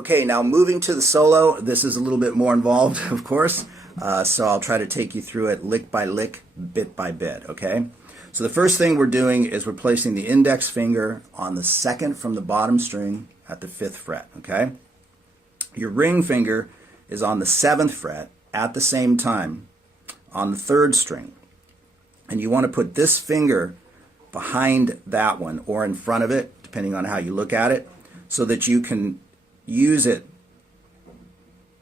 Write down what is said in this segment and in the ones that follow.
Okay, now moving to the solo, this is a little bit more involved, of course, so I'll try to take you through it lick by lick, bit by bit, okay? So the first thing we're doing is we're placing the index finger on the second from the bottom string at the 5th fret, okay? Your ring finger is on the 7th fret at the same time on the 3rd string. And you want to put this finger behind that one or in front of it, depending on how you look at it, so that you can use it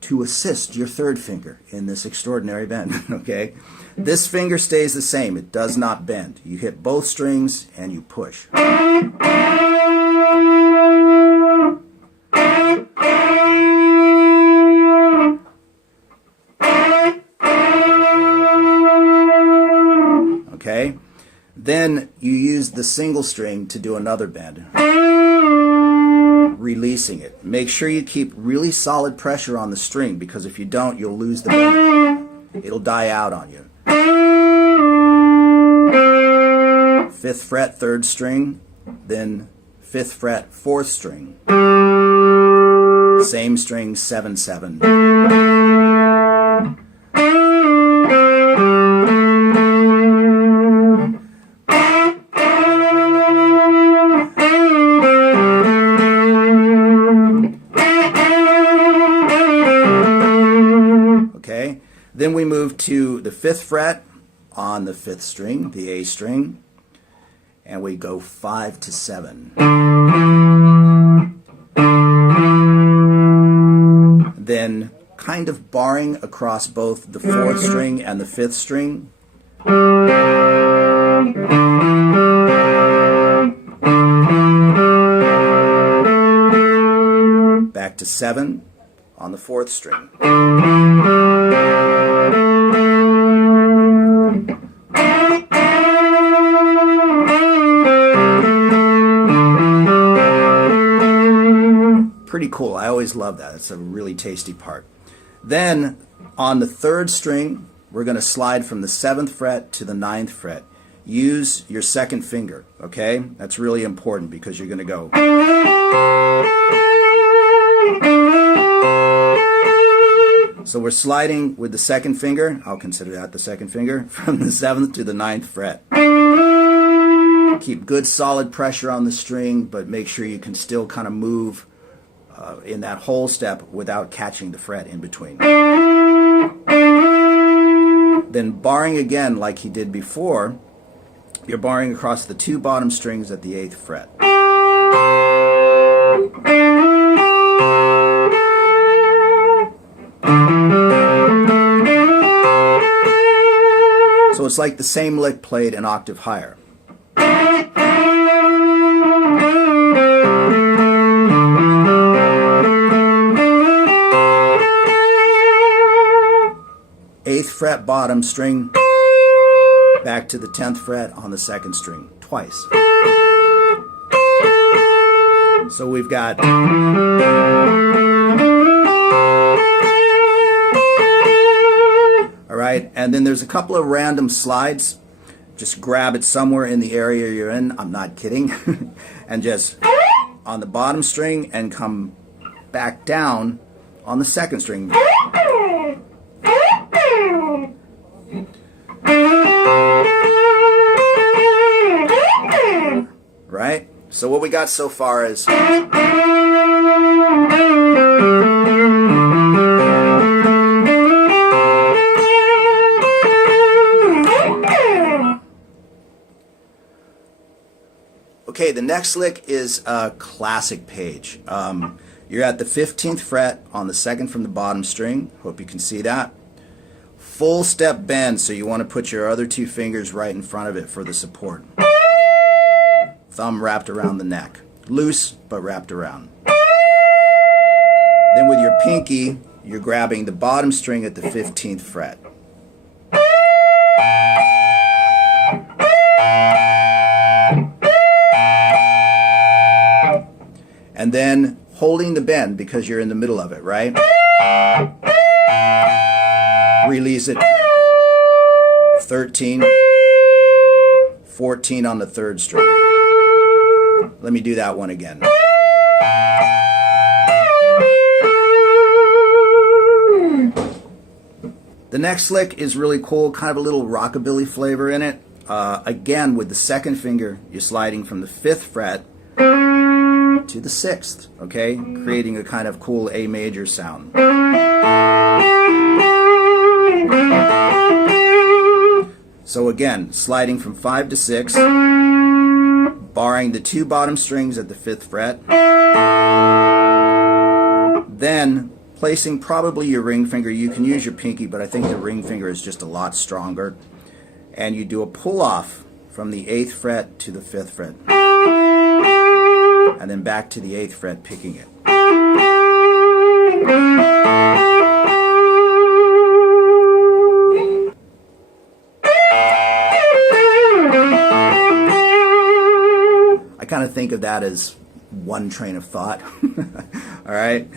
to assist your 3rd finger in this extraordinary bend, okay? This finger stays the same. It does not bend. You hit both strings and you push. Okay? Then you use the single string to do another bend, releasing it. Make sure you keep really solid pressure on the string, because if you don't, you'll lose the bend. It'll die out on you. 5th fret, 3rd string, then 5th fret, 4th string. Same string, 7, 7. Okay, then we move to the 5th fret on the 5th string, the A string, and we go 5 to 7. Then kind of barring across both the 4th string and the 5th string. Back to 7 on the 4th string. Pretty cool. I always love that. It's a really tasty part. Then on the 3rd string, we're going to slide from the 7th fret to the 9th fret. Use your 2nd finger, okay? That's really important because you're going to go. So we're sliding with the 2nd finger, I'll consider that the 2nd finger, from the 7th to the 9th fret. Keep good solid pressure on the string, but make sure you can still kind of move in that whole step without catching the fret in between. Then barring again like he did before, you're barring across the 2 bottom strings at the 8th fret. So it's like the same lick played an octave higher. 8th fret bottom string, back to the 10th fret on the 2nd string, twice. So we've got alright, and then there's a couple of random slides. Just grab it somewhere in the area you're in, I'm not kidding, and just on the bottom string and come back down on the 2nd string. Right? So what we got so far is okay, the next lick is a classic page. You're at the 15th fret on the 2nd from the bottom string. Hope you can see that. Full step bend, so you want to put your other 2 fingers right in front of it for the support. Thumb wrapped around the neck. Loose, but wrapped around. Then with your pinky, you're grabbing the bottom string at the 15th fret. And then holding the bend because you're in the middle of it, right? Release it. 13, 14 on the 3rd string. Let me do that one again. The next lick is really cool, kind of a little rockabilly flavor in it. Again, with the second finger, you're sliding from the 5th fret to the 6th, okay? Creating a kind of cool A major sound. So again, sliding from 5 to 6, barring the 2 bottom strings at the 5th fret, then placing probably your ring finger. You can use your pinky, but I think the ring finger is just a lot stronger. And you do a pull off from the 8th fret to the 5th fret, and then back to the 8th fret, picking it. I kind of think of that as one train of thought. All right.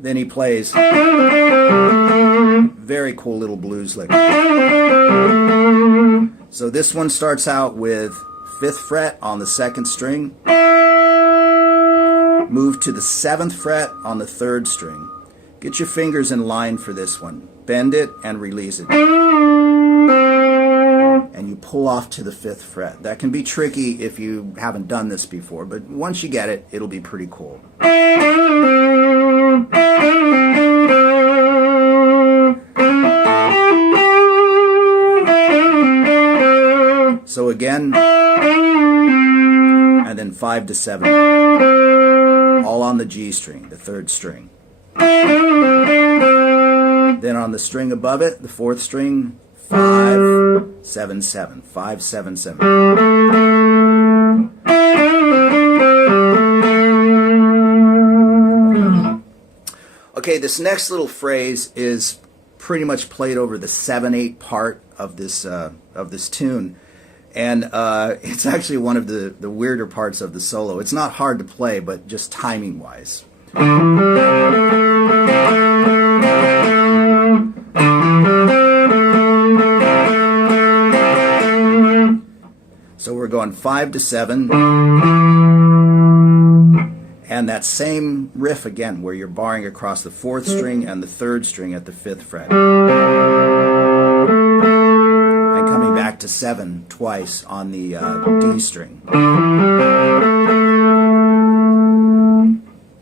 Then he plays very cool little blues lick. So this one starts out with 5th fret on the 2nd string, move to the 7th fret on the 3rd string. Get your fingers in line for this one. Bend it and release it. And you pull off to the 5th fret. That can be tricky if you haven't done this before, but once you get it, it'll be pretty cool. So again, and then 5 to 7, all on the G string, the 3rd string. Then on the string above it, the 4th string, 5, 7, 7, 5, 7, 7. Okay, this next little phrase is pretty much played over the 7/8 part of this tune, and it's actually one of the weirder parts of the solo. It's not hard to play, but just timing wise. So we're going 5 to 7, and that same riff again, where you're barring across the 4th string and the 3rd string at the 5th fret, and coming back to 7 twice on the D string.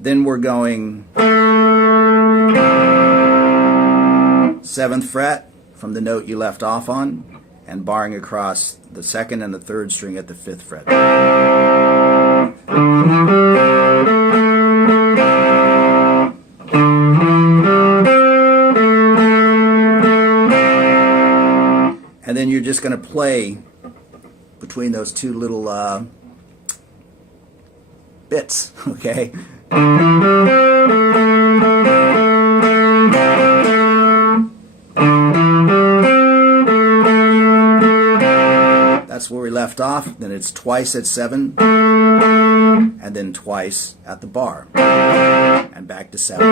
Then we're going 7th fret from the note you left off on, and barring across the 2nd and the 3rd string at the 5th fret. And then you're just going to play between those two little bits, okay? That's where we left off. Then it's twice at 7, and then twice at the bar, and back to 7.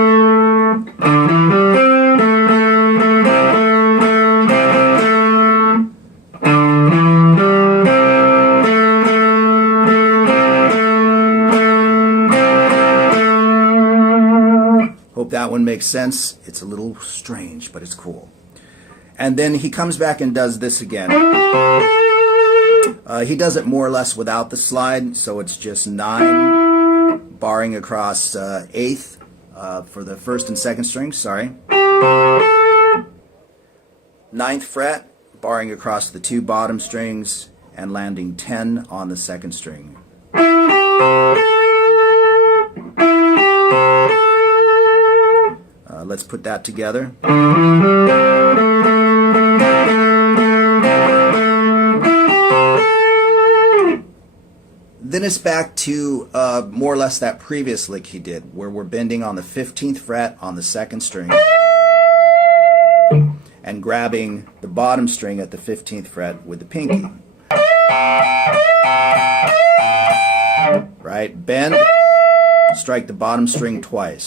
Hope that one makes sense. It's a little strange, but it's cool. And then he comes back and does this again. He does it more or less without the slide, so it's just 9, barring across 8th for the 1st and 2nd strings, sorry. 9th fret, barring across the 2 bottom strings, and landing 10 on the 2nd string. Let's put that together. Then it's back to more or less that previous lick he did, where we're bending on the 15th fret on the 2nd string and grabbing the bottom string at the 15th fret with the pinky. Right? Bend, strike the bottom string twice.